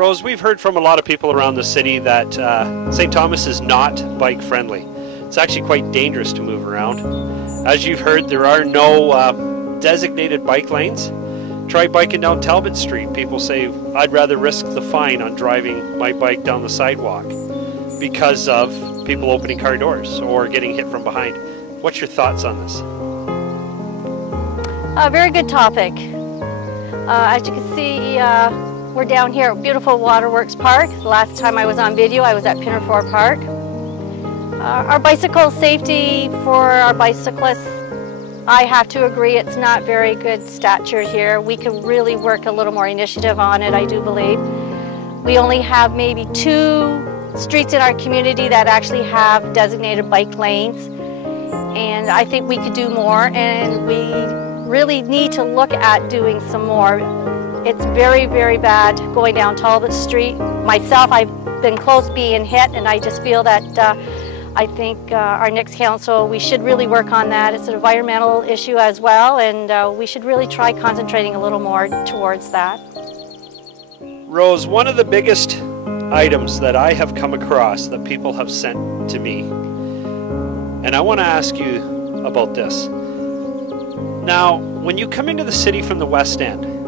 Rose, we've heard from a lot of people around the city that St. Thomas is not bike friendly. It's actually quite dangerous to move around. As you've heard, there are no designated bike lanes. Try biking down Talbot Street. People say, I'd rather risk the fine on driving my bike down the sidewalk because of people opening car doors or getting hit from behind. What's your thoughts on this? A very good topic. As you can see, we're down here at beautiful Waterworks Park. The last time I was on video, I was at Pinafore Park. Our bicycle safety for our bicyclists, I have to agree, it's not very good stature here. We can really work a little more initiative on it, I do believe. We only have maybe 2 streets in our community that actually have designated bike lanes. And I think we could do more, and we really need to look at doing some more. It's very, very bad going down Talbot Street. Myself, I've been close being hit, and I just feel that I think our next council, we should really work on that. It's an environmental issue as well, and we should really try concentrating a little more towards that. Rose, one of the biggest items that I have come across that people have sent to me, and I want to ask you about this. Now, when you come into the city from the West End,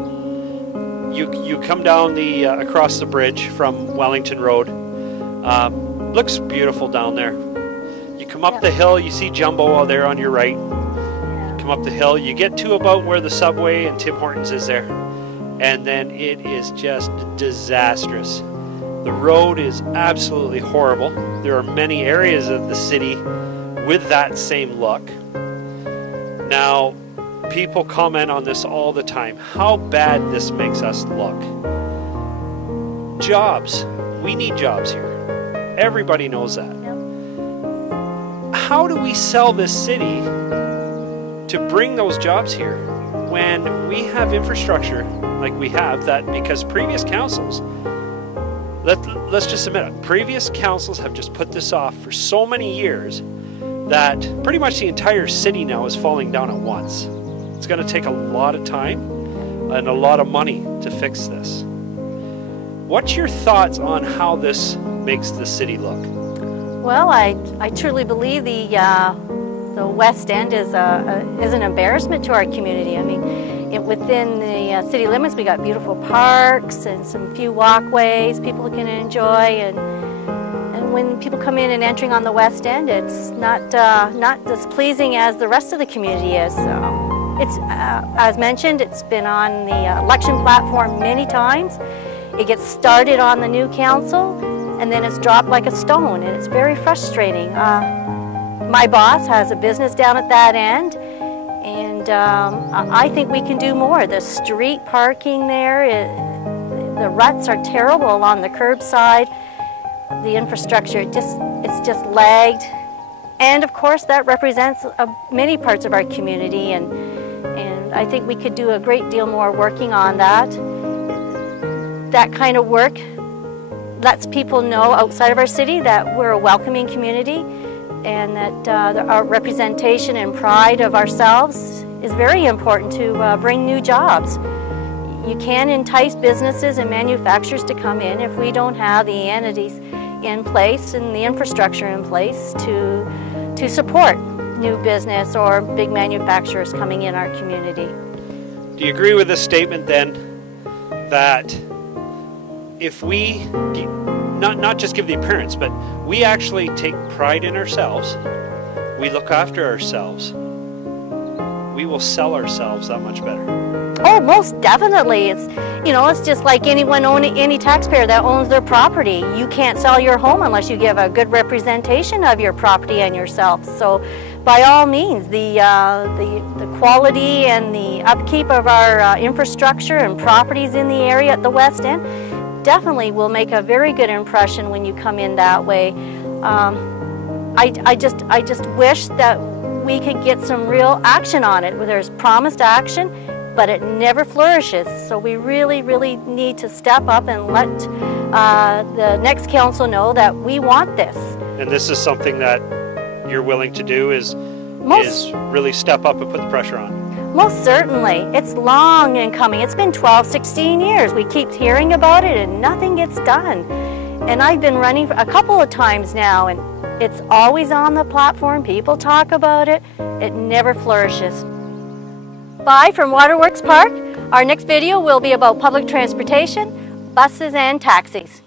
you come down the across the bridge from Wellington Road. Looks beautiful down there. You come up the hill, you see Jumbo out there on your right. You come up the hill, you get to about where the Subway and Tim Hortons is there, and then it is just disastrous. The road is absolutely horrible. There are many areas of the city with that same look. Now, people comment on this all the time, how bad this makes us look. Jobs. We need jobs here. Everybody knows that. How do we sell this city to bring those jobs here when we have infrastructure like we have that, because previous councils, let's just admit it, previous councils have just put this off for so many years that pretty much the entire city now is falling down at once. It's going to take a lot of time and a lot of money to fix this. What's your thoughts on how this makes the city look? Well, I truly believe the West End is an embarrassment to our community. I mean, within the city limits, we got beautiful parks and some few walkways people can enjoy, and when people come in and entering on the West End, it's not as pleasing as the rest of the community is. It's as mentioned, it's been on the election platform many times. It gets started on the new council, and then it's dropped like a stone, and it's very frustrating. My boss has a business down at that end, and I think we can do more. The street parking there, the ruts are terrible along the curbside. The infrastructure, it's just lagged, and of course that represents many parts of our community, and I think we could do a great deal more working on that. That kind of work lets people know outside of our city that we're a welcoming community, and that our representation and pride of ourselves is very important to bring new jobs. You can entice businesses and manufacturers to come in if we don't have the entities in place and the infrastructure in place to support new business or big manufacturers coming in our community. Do you agree with this statement then, that if we not just give the appearance, but we actually take pride in ourselves, we look after ourselves, we will sell ourselves that much better? Oh, most definitely. It's just like any taxpayer that owns their property. You can't sell your home unless you give a good representation of your property and yourself. So, by all means, the quality and the upkeep of our infrastructure and properties in the area at the West End definitely will make a very good impression when you come in that way. I just wish that we could get some real action on it. There's promised action, but it never flourishes. So we really, really need to step up and let the next council know that we want this. And this is something that you're willing to do, is really step up and put the pressure on? Most certainly. It's long in coming. It's been 12, 16 years. We keep hearing about it and nothing gets done. And I've been running a couple of times now, and it's always on the platform. People talk about it. It never flourishes. Bye from Waterworks Park. Our next video will be about public transportation, buses and taxis.